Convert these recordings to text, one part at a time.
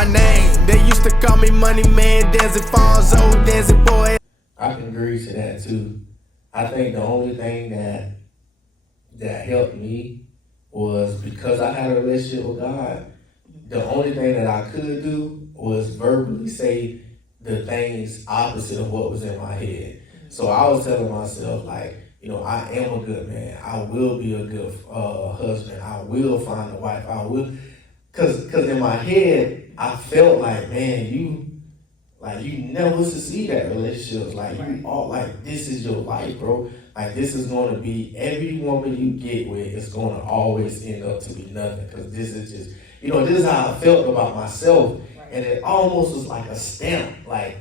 my name. They used to call me Money Man, Danzy Falls, old Danzy boy. I can agree to that too. I think the only thing that helped me was because I had a relationship with God. The only thing that I could do was verbally say the things opposite of what was in my head. So I was telling myself, like, I am a good man. I will be a good husband. I will find a wife. I will, cause in my head I felt like, man, you never succeed at relationships. Like you all, like this is your life, bro. Like this is going to be every woman you get with is going to always end up to be nothing. Cause this is just, this is how I felt about myself, and it almost was like a stamp, like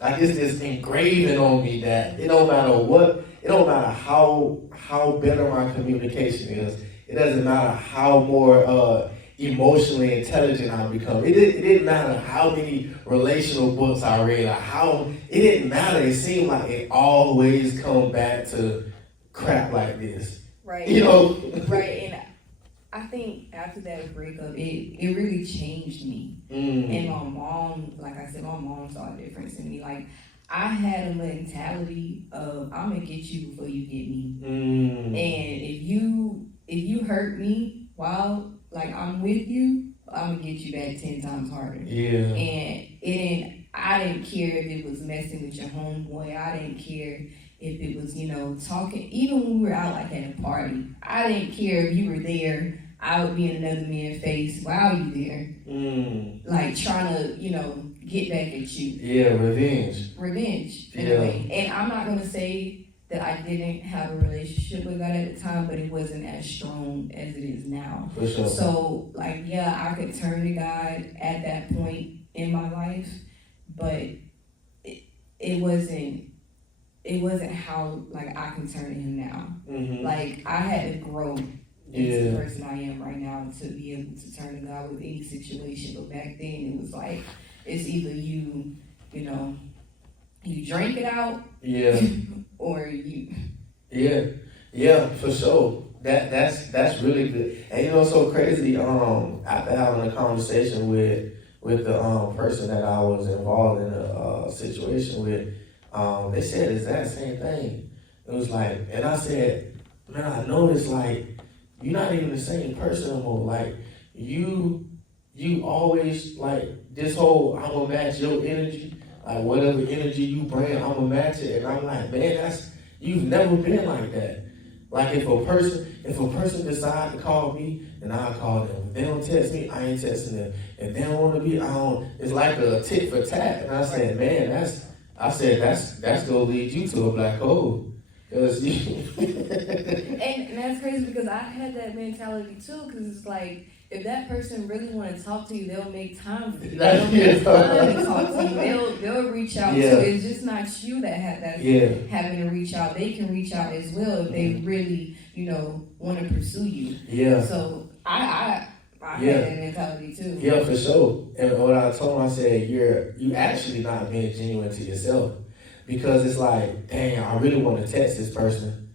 it's this engraving on me that it don't matter what, it don't matter how better my communication is. It doesn't matter how more emotionally intelligent I become. It didn't matter how many relational books I read, or it didn't matter. It seemed like it always come back to crap like this. Right. Right. And I think after that breakup, it really changed me. And my mom, like I said, my mom saw a difference in me. Like I had a mentality of I'm gonna get you before you get me. And if you hurt me while like I'm with you, I'm gonna get you back 10 times harder. Yeah. And I didn't care if it was messing with your homeboy. I didn't care if it was, talking. Even when we were out like at a party, I didn't care if you were there. I would be in another man's face while you there, like trying to, get back at you. Yeah, revenge. Anyway. And I'm not gonna say that I didn't have a relationship with God at the time, but it wasn't as strong as it is now. For sure. So, like, yeah, I could turn to God at that point in my life, but it wasn't how like I can turn to Him now. Like I had to grow into the person I am right now to be able to turn to God with any situation. But back then it was like it's either you drink it out, or you. Yeah, for sure. That's really good. And it's so crazy. After having a conversation with the person that I was involved in a situation with, they said the exact same thing. It was like, and I said, man, I noticed like you're not even the same person anymore. Like you always like this whole I'm gonna match your energy. Like whatever energy you bring, I'm gonna match it. And I'm like, man, you've never been like that. Like if a person decide to call me, then I'll call them. If they don't text me, I ain't texting them. If they don't want to be, I don't. It's like a tit for tat. And I said, man, that's gonna lead you to a black hole. Cause and that's crazy because I had that mentality too. Because it's like if that person really want to talk to you, they'll make time for you. They'll make time to talk to you. They'll reach out too. It's just not you that's having to reach out. They can reach out as well if they really want to pursue you. Yeah. So I had that mentality too. Yeah, for sure. And what I told him, I said, you actually not being genuine to yourself. Because it's like, dang, I really want to text this person,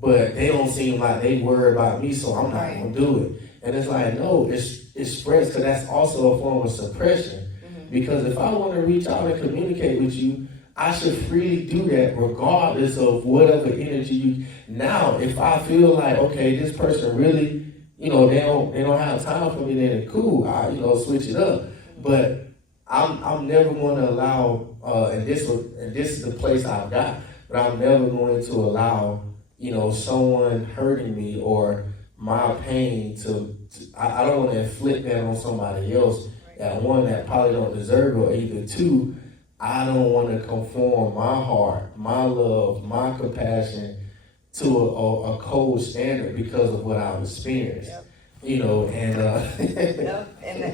but they don't seem like they worry about me, so I'm not going to do it. And it's like, no, it spreads, because that's also a form of suppression. Because if I want to reach out and communicate with you, I should freely do that regardless of whatever energy you. Now, if I feel like, okay, this person really, they don't have time for me, then cool, I switch it up. But I'm never going to allow, and this is the place I've got, but I'm never going to allow, someone hurting me or my pain I don't want to inflict that on somebody else. That one that probably don't deserve it, or either two, I don't want to conform my heart, my love, my compassion to a cold standard because of what I've experienced. Yep. And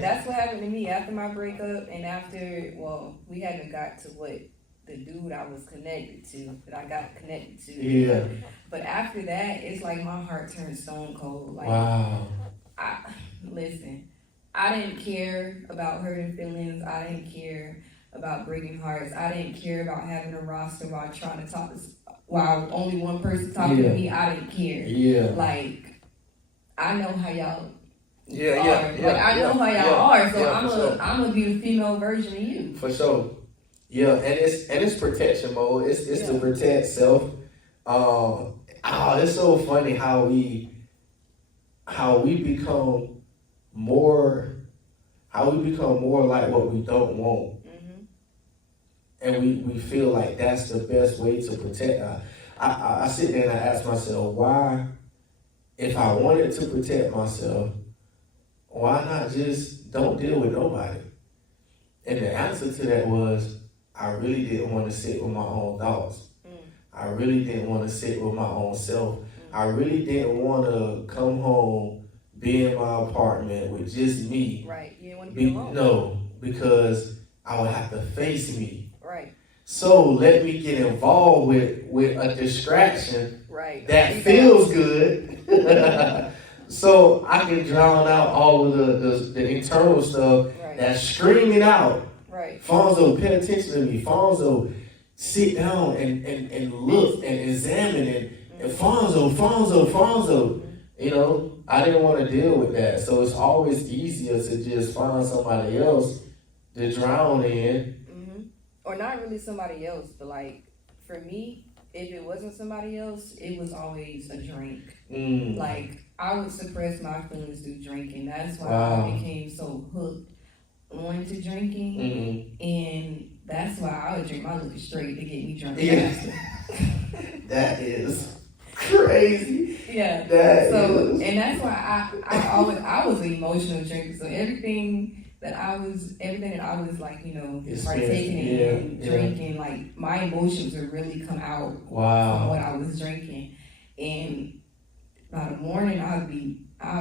that's what happened to me after my breakup, and after, we hadn't got to what the dude I was connected to, that I got connected to. Yeah. But after that, it's like my heart turned stone cold. Like, wow. Listen, I didn't care about hurting feelings. I didn't care about breaking hearts. I didn't care about having a roster while trying to talk while only one person talking to me. I didn't care. Yeah. Like, I know how y'all Like I know how y'all are, so I'm gonna be the female version of you. For sure. Yeah, and it's protection mode. It's to protect self. It's so funny how we become more like what we don't want, and we feel like that's the best way to protect. I sit there and I ask myself, why, if I wanted to protect myself, why not just don't deal with nobody? And the answer to that was, I really didn't want to sit with my own thoughts. I really didn't want to sit with my own self. I really didn't want to come home, be in my apartment with just me. Right. You didn't want to be alone. No, because I would have to face me. Right. So let me get involved with a distraction that feels good. So I can drown out all of the internal stuff that's screaming out. Right. Fonzo, pay attention to me. Fonzo, sit down and look and examine and Fonzo. You know, I didn't want to deal with that. So it's always easier to just find somebody else to drown in. Or not really somebody else, but like for me, if it wasn't somebody else, it was always a drink. Like I would suppress my feelings through drinking. That's why I became so hooked on to drinking, and that's why I would drink my liquor straight to get me drunk faster. That is crazy. Yeah. And that's why I was an emotional drinker. So everything that I was like, you know, partaking in, drinking, like my emotions would really come out from what I was drinking. And by the morning I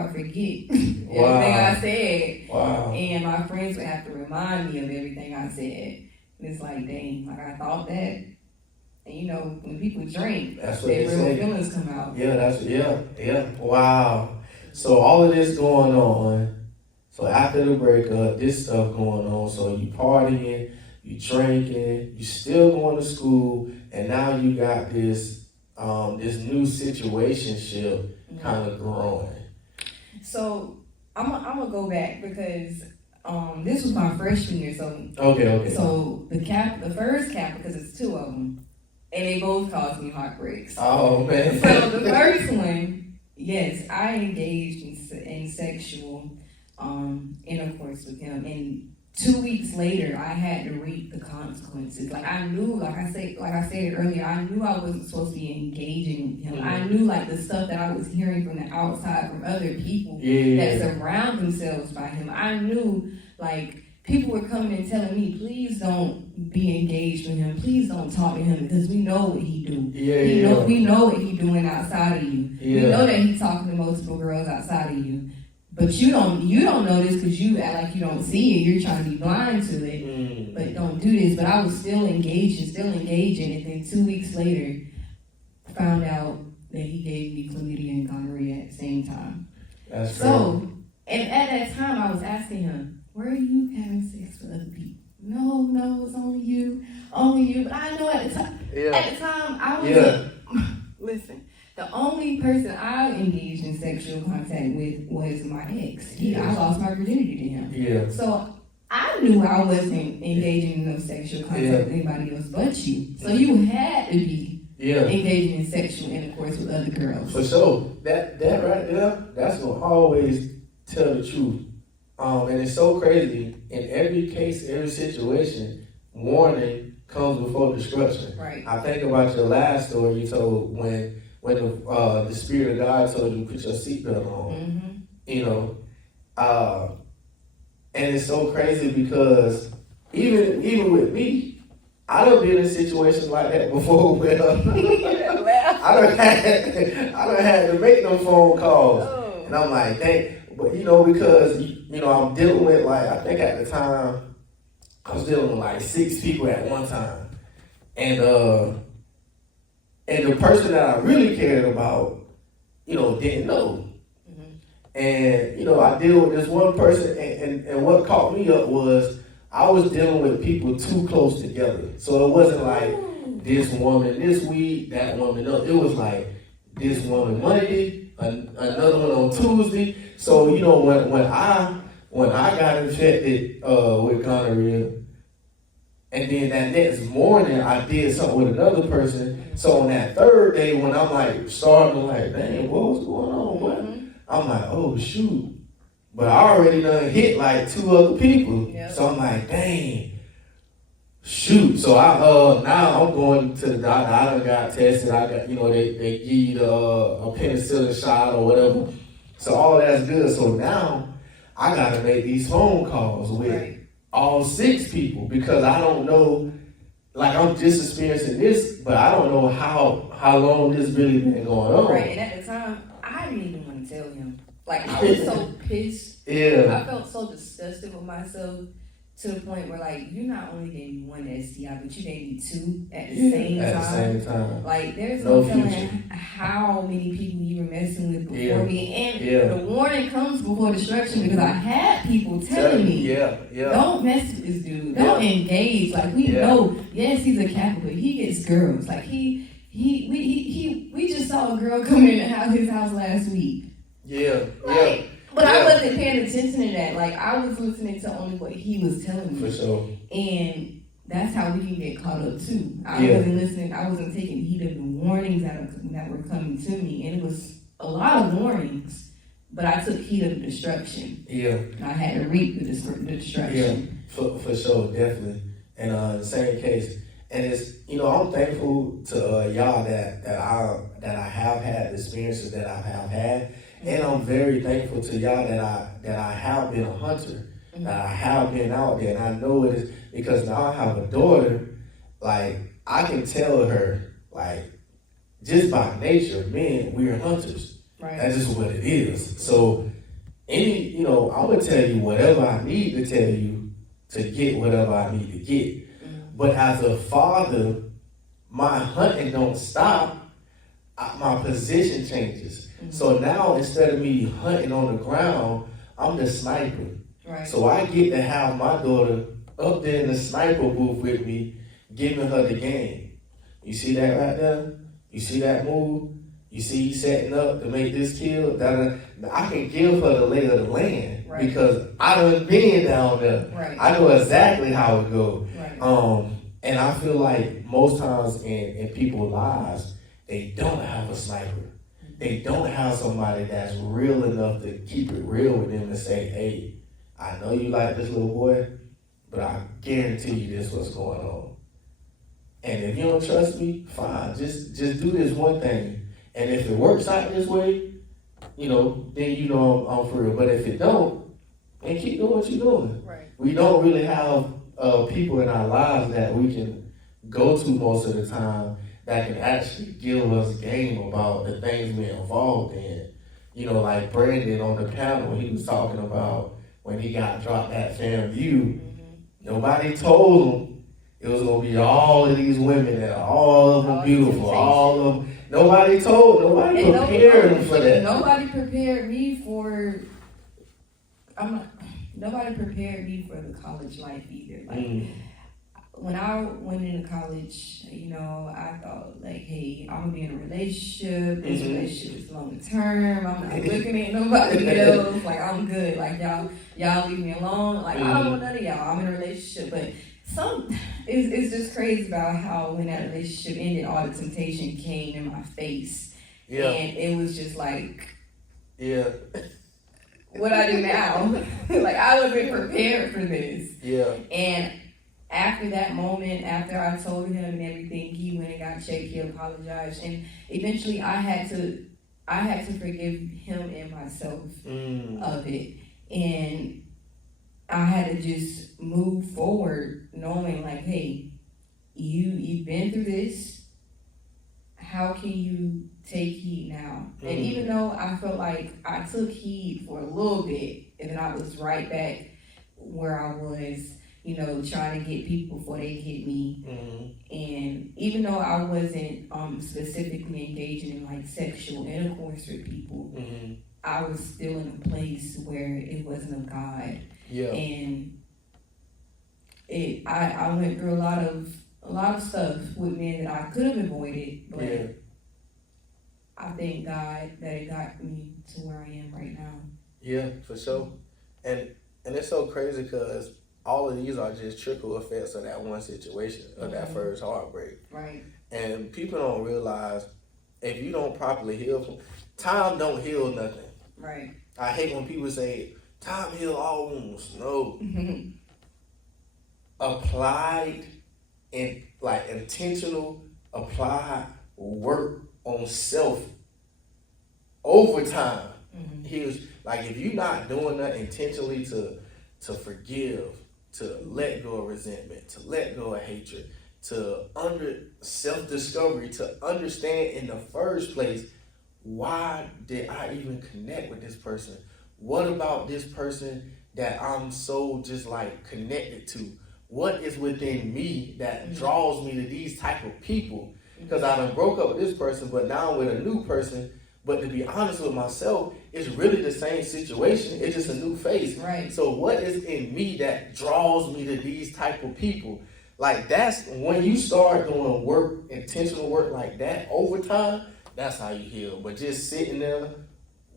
would forget everything I said. And my friends would have to remind me of everything I said. And it's like, dang, like I thought that. And you know, when people drink, that's what their they real say. feelings come out. Yeah. Wow. So all of this going on. So after the breakup, this stuff going on. So you partying, you drinking, you still going to school, and now you got this new situationship kind of growing. So I'm gonna go back because this was my freshman year. So okay. So the first Kappa, because it's two of them, and they both caused me heartbreaks. Oh man. So the first one, yes, I engaged in sexual intercourse with him, and 2 weeks later I had to reap the consequences. Like I knew, like I said earlier, I knew I wasn't supposed to be engaging with him. I knew like the stuff that I was hearing from the outside from other people that surround themselves by him. I knew like people were coming and telling me, please don't be engaged with him. Please don't talk to him because we know what he do. We know what he doing outside of you. We know that he's talking to multiple girls outside of you. But you don't know this because you act like you don't see it. You're trying to be blind to it. But don't do this. But I was still engaging. And then 2 weeks later, found out that he gave me chlamydia and gonorrhea at the same time. That's so, and at that time, I was asking him, were you having sex with other people? No, it's only you. But I know at the time, I was listen. The only person I engaged in sexual contact with was my ex. I lost my virginity to him. Yeah. So I knew I wasn't engaging in no sexual contact with anybody else but you. So you had to be engaging in sexual intercourse with other girls. For sure. That right there, that's gonna always tell the truth. And it's so crazy. In every case, every situation, warning comes before destruction. Right. I think about your last story you told when the Spirit of God told you to put your seatbelt on, you know, and it's so crazy because even with me, I done been in situations like that before where I done had to make them phone calls, and I'm like, dang, but you know, because you know I'm dealing with, like, I think at the time I was dealing with like 6 people at one time, and the person that I really cared about, you know, didn't know. And, you know, I deal with this one person, and what caught me up was I was dealing with people too close together. So it wasn't like this woman this week, that woman, no. It was like this woman Monday, another one on Tuesday, So when I got infected with gonorrhea, and then that next morning I did something with another person. So on that third day, when I'm like starting to like, dang, what's going on? What? I'm like, oh shoot. But I already done hit like 2 other people. Yep. So I'm like, dang, shoot. So I now I'm going to the doctor. I done got tested. I got, they give you a penicillin shot or whatever. So all that's good. So now I gotta make these phone calls with all 6 people because I don't know, like I'm just experiencing this, but I don't know how long this really been going on. Right, and at the time, I didn't even want to tell him. Like, I was so pissed. Yeah. I felt so disgusted with myself to the point where, like, you not only gave me 1 STI, but you gave me 2 at the same time. At the same time. Like, there's no telling how many people you were messing with before me. And the warning comes before destruction because I had people telling me, don't mess with this dude. Don't engage. Like, we know, yes, he's a Kappa, but he gets girls. Like, we just saw a girl come in his house last week. But I wasn't paying attention to that. Like, I was listening to only what he was telling me. For sure. And that's how we can get caught up too. I wasn't listening. I wasn't taking heed of the warnings that were coming to me. And it was a lot of warnings, but I took heed of the destruction. And I had to reap the destruction. For sure, definitely. And the same case. And it's, I'm thankful to y'all that I have had the experiences that I have had. And I'm very thankful to y'all that I have been a hunter, that I have been out there, and I know it is because now I have a daughter. Like, I can tell her, like, just by nature, men, we're hunters. Right. That's just what it is. So, I'm gonna tell you whatever I need to tell you to get whatever I need to get. But as a father, my hunting don't stop. My position changes. So now instead of me hunting on the ground, I'm the sniper. Right. So I get to have my daughter up there in the sniper booth with me, giving her the game. You see that right there? You see that move? You see you setting up to make this kill? I can give her the lay of the land because I done been down there. Right. I know exactly how it goes. Right. And I feel like most times in people's lives, they don't have a sniper. They don't have somebody that's real enough to keep it real with them and say, hey, I know you like this little boy, but I guarantee you this what's going on. And if you don't trust me, fine. Just do this one thing. And if it works out this way, then I'm for real. But if it don't, then keep doing what you're doing. Right. We don't really have people in our lives that we can go to most of the time that can actually give us game about the things we're involved in. Like Brandon on the panel, he was talking about when he got dropped at FAMU, nobody told him it was going to be all of these women and all of them beautiful, all of them. Nobody prepared him for that. Nobody prepared me for the college life either. Like, when I went into college, I thought like, hey, I'm gonna be in a relationship. This relationship is long term. I'm not looking at nobody else. Like, I'm good. Like, y'all leave me alone. Like, I don't want none of y'all. I'm in a relationship, but it's just crazy about how when that relationship ended, all the temptation came in my face, and it was just like, what I do now? Like, I wasn't prepared for this. And after that moment, after I told him and everything, he went and got checked, he apologized, and eventually I had to forgive him and myself of it. And I had to just move forward knowing like, hey, you've been through this. How can you take heed now? And even though I felt like I took heed for a little bit, and then I was right back where I was, trying to get people before they hit me. And even though I wasn't specifically engaging in like sexual intercourse with people, I was still in a place where it wasn't of God. And I went through a lot of stuff with men that I could have avoided, but I thank God that it got me to where I am right now. Yeah, for sure. And it's so crazy because all of these are just trickle effects of that one situation, of that first heartbreak. Right. And people don't realize if you don't properly heal from time don't heal nothing. Right. I hate when people say time heal all wounds. No. Applied and like intentional applied work on self over time. Here's like if you're not doing that intentionally to forgive, to let go of resentment, to let go of hatred, to under self-discovery, to understand in the first place, why did I even connect with this person? What about this person that I'm so just like connected to? What is within me that draws me to these type of people? Because I done broke up with this person, but now I'm with a new person. But to be honest with myself, it's really the same situation. It's just a new face. Right. So what is in me that draws me to these type of people? Like that's when you start doing work, intentional work like that over time, that's how you heal. But just sitting there,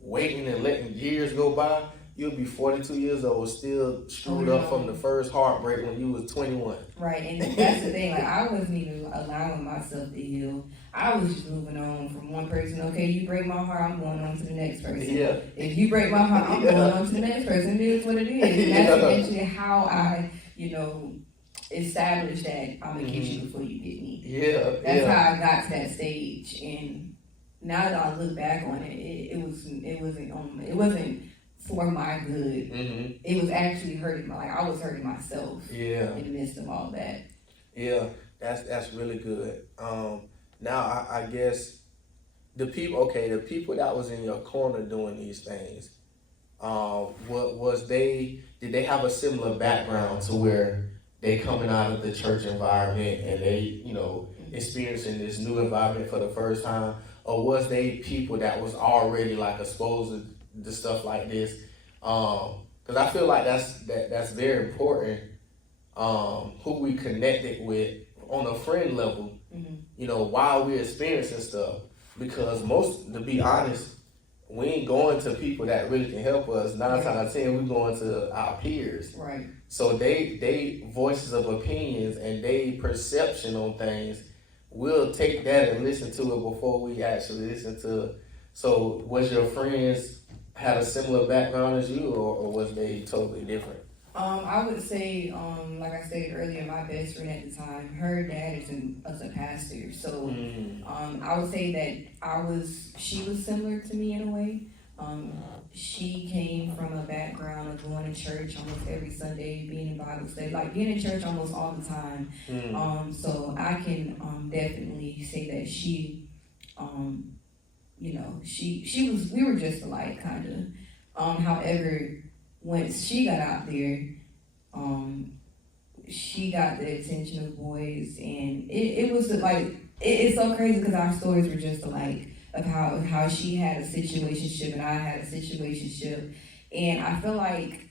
waiting and letting years go by, you'll be 42 years old, still screwed up from the first heartbreak when you was 21. Right, and that's the thing. Like I wasn't even allowing myself to heal. I was just moving on from one person. Okay, you break my heart, I'm going on to the next person. Yeah. If you break my heart, I'm going on to the next person. It is what it is. And that's eventually how I, established that I'm gonna get you before you get me. Yeah. That's how I got to that stage. And now that I look back on it, it wasn't for my good. It was actually hurting I was hurting myself. Yeah. In the midst of all that. Yeah, that's really good. Now I guess the people that was in your corner doing these things, did they have a similar background to where they coming out of the church environment and they, experiencing this new environment for the first time? Or was they people that was already like exposed to stuff like this? Because I feel like that's very important. Who we connected with on a friend level, while we're experiencing stuff. Because to be honest, we ain't going to people that really can help us. 9 times out of 10, we're going to our peers. Right. So they voices of opinions and they perception on things, we'll take that and listen to it before we actually listen to it. So was your friends had a similar background as you, or was they totally different? I would say, like I said earlier, my best friend at the time, her dad is a pastor. So I would say that she was similar to me in a way. She came from a background of going to church almost every Sunday, being in Bible study, like being in church almost all the time. So I can definitely say that she we were just alike, kind of. However, once she got out there, she got the attention of boys, and it was like, it's so crazy because our stories were just alike, of how she had a situationship and I had a situationship. And I feel like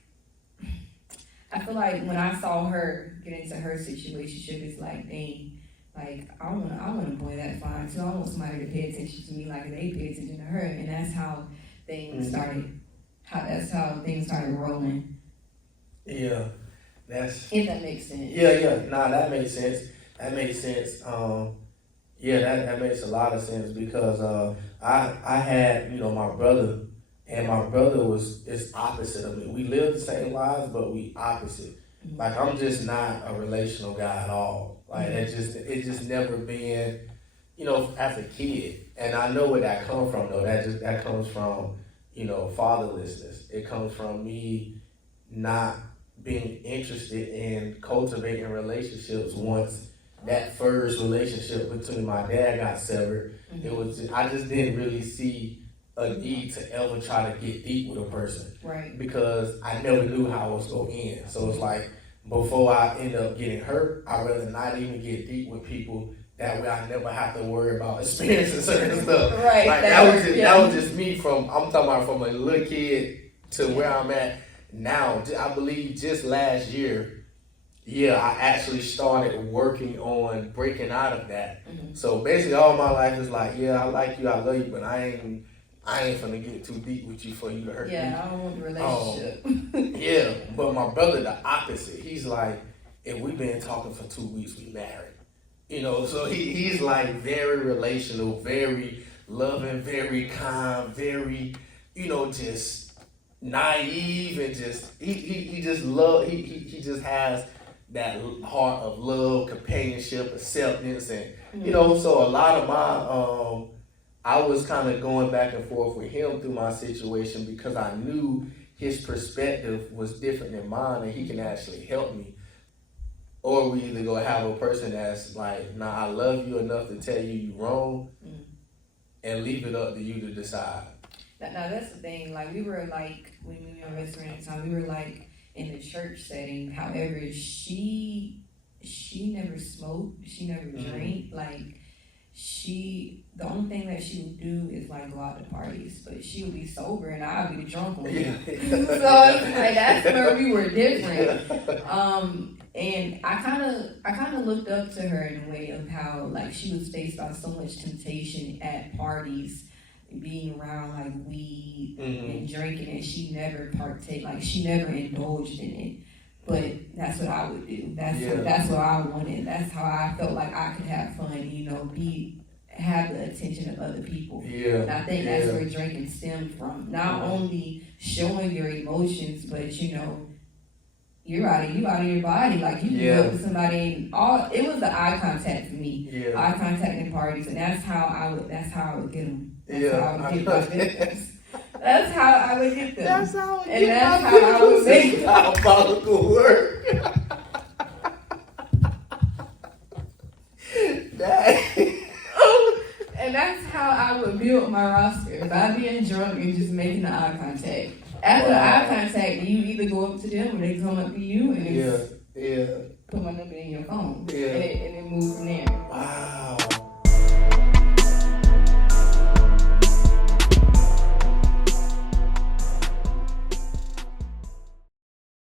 when I saw her get into her situationship, it's like, dang, like I want a boy that's fine too. I want somebody to pay attention to me like they pay attention to her. And that's how things started. That's how things started rolling. Yeah, if that makes sense. Yeah. Nah, that makes sense. That makes sense. That makes a lot of sense because I had my brother, and my brother is opposite of me. We live the same lives, but we opposite. Like I'm just not a relational guy at all. Like it just never been, as a kid. And I know where that comes from though. That comes from fatherlessness. It comes from me not being interested in cultivating relationships once that first relationship between my dad got severed. I just didn't really see a need to ever try to get deep with a person. Right. Because I never knew how it was going to end. So it's like, before I end up getting hurt, I'd rather not even get deep with people. That way I never have to worry about experiencing certain stuff. Right. Like that was just me I'm talking about from a little kid to where I'm at now. I believe just last year, I actually started working on breaking out of that. So basically all my life is like, I like you, I love you, but I I ain't finna get too deep with you for you to hurt me. Yeah, I don't want the relationship. Yeah, but my brother, the opposite. He's like, if we've been talking for 2 weeks, we married. You know, so he's like very relational, very loving, very kind, very, you know, just naive and just he just has that heart of love, companionship, acceptance, and you know, so a lot of my I was kind of going back and forth with him through my situation because I knew his perspective was different than mine and he can actually help me. Or we either go have a person that's like, nah, I love you enough to tell you you're wrong and leave it up to you to decide. Now that's the thing, like we were like, when we were in a restaurant at the time, we were like in the church setting. However, she never smoked, she never drank, like the only thing that she would do is like go out to parties, but she would be sober and I would be drunk on her. So it's like that's where we were different. And I kind of looked up to her in a way of how like she was faced by so much temptation at parties, being around like weed and drinking, and she never like she never indulged in it. But that's what I would do. That's what I wanted. That's how I felt like I could have fun, you know, have the attention of other people. Yeah. And I think that's where drinking stemmed from. Not only showing your emotions, but you know, you're out of your body. Like you can go up to somebody and it was the eye contact for me. Yeah. Eye contact in parties, and that's how I would get them. That's how I would get my victims. That's how I would get them. That's how I would make them. Diabolical work. And that's how I would build my roster by being drunk and just making the eye contact. After the eye contact, you either go up to them or they come up to you and put my number in your phone. And it moves from there.